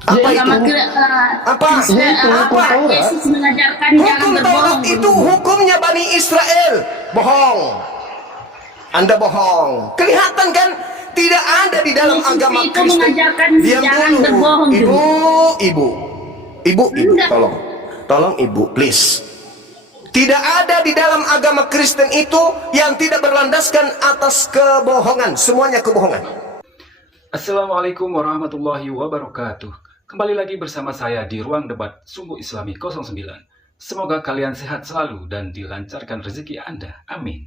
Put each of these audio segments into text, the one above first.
Apa itu? Apa? Apa? Yesus mengajarkan Hukum jangan Taurat berbohong. itu hukumnya Bani Israel. Bohong. Anda bohong. Kelihatan kan? Tidak ada di dalam Yesus agama itu Kristen. mengajarkan Diam jangan dulu. berbohong dulu. Ibu, Enggak. tolong ibu, please. Tidak ada di dalam agama Kristen itu yang tidak berlandaskan atas kebohongan. Semuanya kebohongan. Assalamualaikum warahmatullahi wabarakatuh. Kembali lagi bersama saya di Ruang Debat Sumbu Islami 09. Semoga kalian sehat selalu dan dilancarkan rezeki Anda. Amin.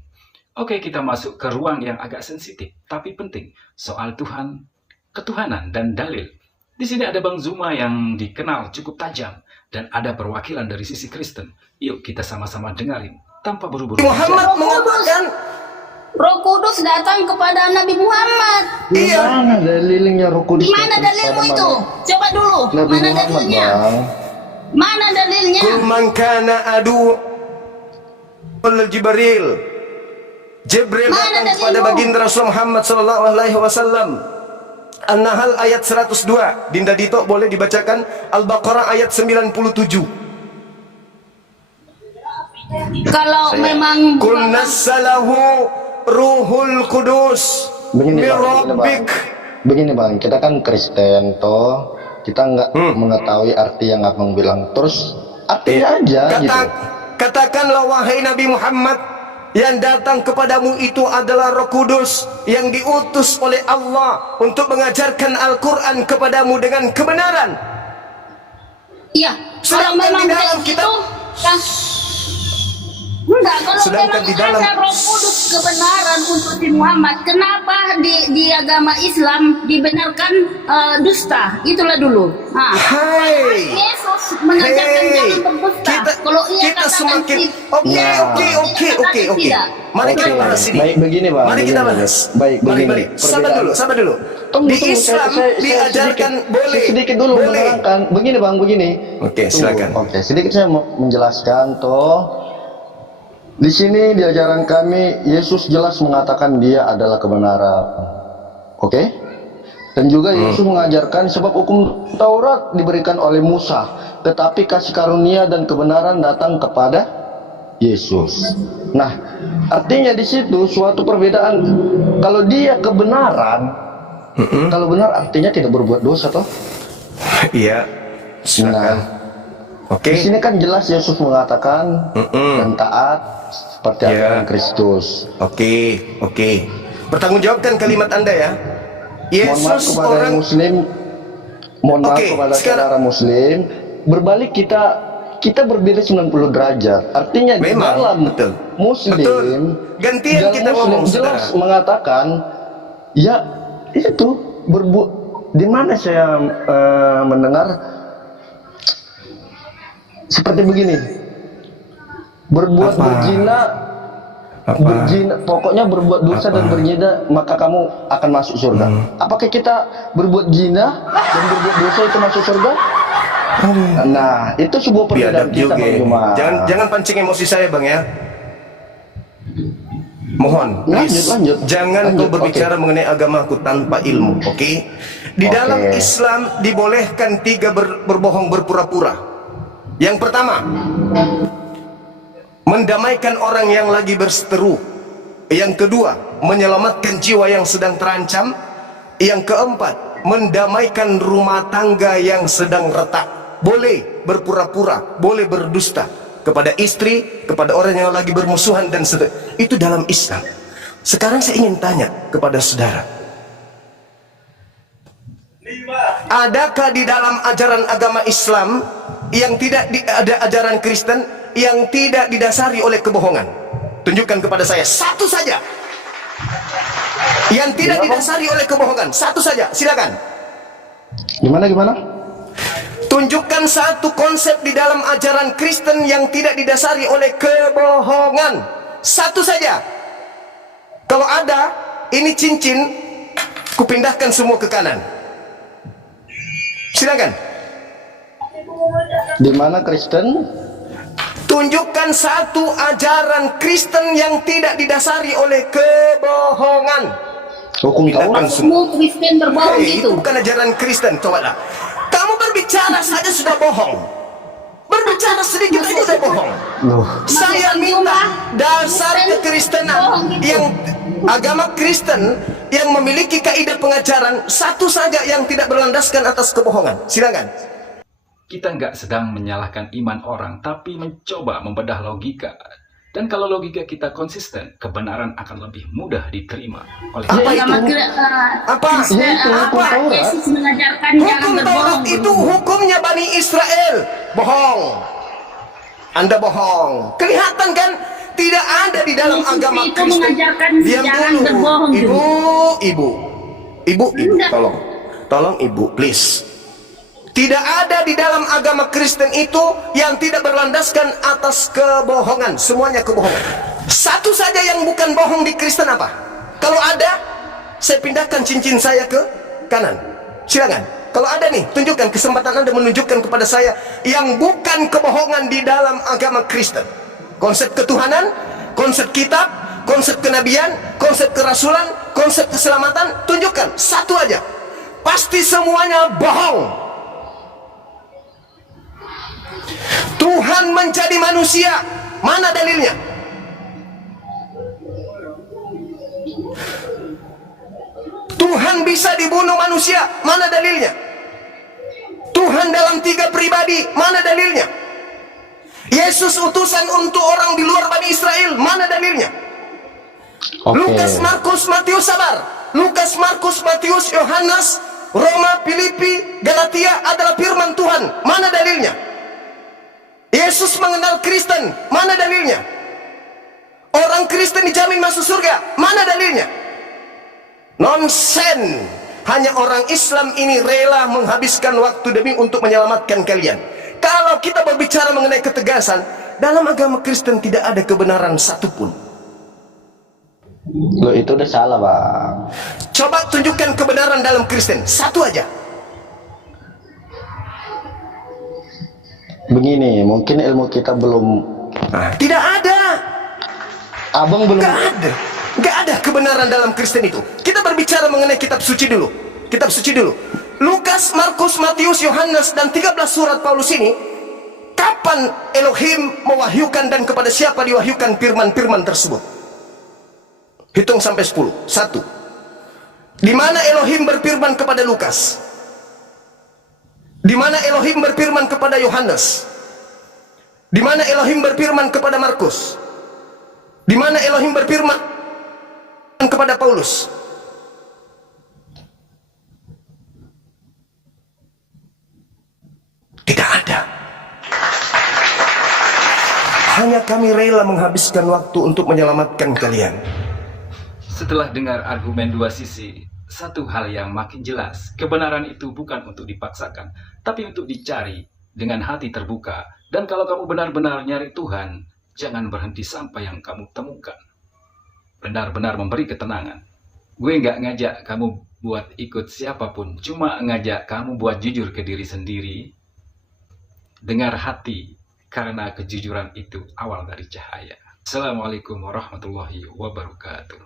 Oke, kita masuk ke ruang yang agak sensitif tapi penting, soal Tuhan, ketuhanan dan dalil. Di sini ada Bang Zuma yang dikenal cukup tajam dan ada perwakilan dari sisi Kristen. Yuk kita sama-sama dengarin tanpa buru-buru. Muhammad mengatakan, Roh Kudus datang kepada Nabi Muhammad. iya. Mana dalilnya Roh Kudus? Di mana dalilmu itu? Coba dulu. Nabi Mana Muhammad, dalilnya? Bang. Mana dalilnya? Kul man kana adu Jibril. Jibril Mana datang kepada dalilmu? baginda Rasul Muhammad sallallahu alaihi wasallam. An-Nahl ayat 102. Dinda Dito boleh dibacakan Al-Baqarah ayat 97. Kalau memang Kul nassalahu ruhul qudus Begini min bang, rabbik. begini bang, kita kan Kristen toh, kita nggak mengetahui arti yang abang bilang. Terus artinya aja gitu. Katakanlah wahai Nabi Muhammad, yang datang kepadamu itu adalah Roh Kudus yang diutus oleh Allah untuk mengajarkan Al-Quran kepadamu dengan kebenaran. iya, kalau Sedangkan memang di dalam kayak kitab- gitu, ya. Enggak, kalau Sedangkan memang di dalam- ada Roh Kudus kebenaran untuk di Muhammad, kenapa di agama Islam dibenarkan dusta? Itulah dulu. Nah, Hai, Yesus mengajarkan jangan berdusta. Kalau ia kita katakan semakin tidak, oke. Mari kita Oke, bahas ini. baik begini bang. Mari kita begini. bahas. Baik begini. Mari. Sabar dulu. Tunggu, Di tunggu, Islam saya diajarkan boleh. sedikit dulu boleh. menerangkan. Begini bang, begini. Oke, Tunggu. silakan. Oke, sedikit saya mau menjelaskan toh. Di sini di ajaran kami Yesus jelas mengatakan dia adalah kebenaran. Oke? Dan juga Yesus mengajarkan sebab hukum Taurat diberikan oleh Musa, tetapi kasih karunia dan kebenaran datang kepada Yesus. Nah, artinya di situ suatu perbedaan. Kalau dia kebenaran, kalau benar artinya tidak berbuat dosa toh. Iya, silakan. Nah, Oke. di sini kan jelas Yesus mengatakan dan taat seperti Ya. ajaran Kristus. Oke. Bertanggungjawabkan kalimat Anda ya. Mohon maaf Yesus kepada orang Muslim, mohon maaf Oke, kepada sekarang- saudara Muslim. Berbalik kita berbeda 90 derajat. Artinya di Memang, dalam betul. Muslim, Betul. Gantian dalam kita Muslim ngomong, jelas saudara. mengatakan, ya itu berbuat. Di mana saya mendengar seperti begini, berbuat berzina, pokoknya berbuat dosa dan berzina maka kamu akan masuk surga. Apakah kita berbuat zina dan berbuat dosa itu masuk surga? Nah, itu sebuah perbedaan Biadab kita juga. Bang Juma. Jangan pancing emosi saya Bang ya. Mohon, please. Lanjut. Jangan Lanjut, kau berbicara mengenai agamaku tanpa ilmu, oke? Di Oke. dalam Islam dibolehkan 3 berbohong berpura-pura. Yang pertama, mendamaikan orang yang lagi berseteru. Yang kedua, menyelamatkan jiwa yang sedang terancam. Yang keempat, mendamaikan rumah tangga yang sedang retak. Boleh berpura-pura, boleh berdusta kepada istri, kepada orang yang lagi bermusuhan dan seterusnya. Itu dalam Islam. Sekarang saya ingin tanya kepada saudara, adakah di dalam ajaran agama Islam yang tidak ada ajaran Kristen yang tidak didasari oleh kebohongan? Tunjukkan kepada saya satu saja yang tidak didasari oleh kebohongan. Satu saja, silakan. Gimana? Tunjukkan satu konsep di dalam ajaran Kristen yang tidak didasari oleh kebohongan. Satu saja. Kalau ada, ini cincin, kupindahkan semua ke kanan. Silakan. Di mana Kristen? Tunjukkan satu ajaran Kristen yang tidak didasari oleh kebohongan. Hukum Taurat. Pindahkan semua. Kristen berbohong Hei, gitu. itu bukan ajaran Kristen. Coba lah. Kamu berbicara saja sudah bohong. Berbicara sedikit aja sudah bohong. Loh, Saya minta dasar kekristenan yang agama Kristen yang memiliki kaidah pengajaran satu saja yang tidak berlandaskan atas kebohongan. Silakan. Kita nggak sedang menyalahkan iman orang, tapi mencoba membedah logika. Dan kalau logika kita konsisten, kebenaran akan lebih mudah diterima oleh Apa itu? Apa? Hukum Taurat. Yesus mengajarkan jangan Hukum berbohong. Taurat itu hukumnya Bani Israel. Bohong. Anda bohong. Kelihatan kan? Tidak ada di dalam Yesus agama itu Kristen. mengajarkan Diam jangan dulu. berbohong dulu. Ibu, Enggak. tolong ibu, please. Tidak ada di dalam agama Kristen itu yang tidak berlandaskan atas kebohongan. Semuanya kebohongan. Satu saja yang bukan bohong di Kristen apa? Kalau ada, saya pindahkan cincin saya ke kanan. Silakan. Kalau ada nih, tunjukkan kesempatan Anda menunjukkan kepada saya yang bukan kebohongan di dalam agama Kristen. Konsep ketuhanan, konsep kitab, konsep kenabian, konsep kerasulan, konsep keselamatan, tunjukkan satu aja. Pasti semuanya bohong. Tuhan menjadi manusia, mana dalilnya? Tuhan bisa dibunuh manusia, mana dalilnya? Tuhan dalam 3 pribadi, mana dalilnya? Yesus utusan untuk orang di luar Bani Israel, mana dalilnya? Oke. Lukas, Markus, Matius, sabar. Lukas, Markus, Matius, Yohanes, Roma, Filipi, Galatia adalah firman Tuhan, mana dalilnya? Yesus mengenal Kristen, mana dalilnya? Orang Kristen dijamin masuk surga, mana dalilnya? Nonsen. Hanya orang Islam ini rela menghabiskan waktu demi untuk menyelamatkan kalian. Kalau kita berbicara mengenai ketegasan, dalam agama Kristen tidak ada kebenaran satupun. Loh, itu udah salah, Bang. Coba tunjukkan kebenaran dalam Kristen, satu aja. Begini, mungkin ilmu kita belum. Tidak ada. Abang belum. Gak ada kebenaran dalam Kristen itu. Kita berbicara mengenai kitab suci dulu. Kitab suci dulu. Lukas, Markus, Matius, Yohanes dan 13 surat Paulus ini, kapan Elohim mewahyukan dan kepada siapa diwahyukan firman-firman tersebut? Hitung sampai 10. 1. Di mana Elohim berfirman kepada Lukas? Di mana Elohim berfirman kepada Yohanes? Di mana Elohim berfirman kepada Markus? Di mana Elohim berfirman kepada Paulus? Tidak ada. Hanya kami rela menghabiskan waktu untuk menyelamatkan kalian. Setelah dengar argumen dua sisi, satu hal yang makin jelas, kebenaran itu bukan untuk dipaksakan, tapi untuk dicari dengan hati terbuka. Dan kalau kamu benar-benar nyari Tuhan, jangan berhenti sampai yang kamu temukan. Benar-benar memberi ketenangan. Gue nggak ngajak kamu buat ikut siapapun, cuma ngajak kamu buat jujur ke diri sendiri. Dengar hati, karena kejujuran itu awal dari cahaya. Assalamualaikum warahmatullahi wabarakatuh.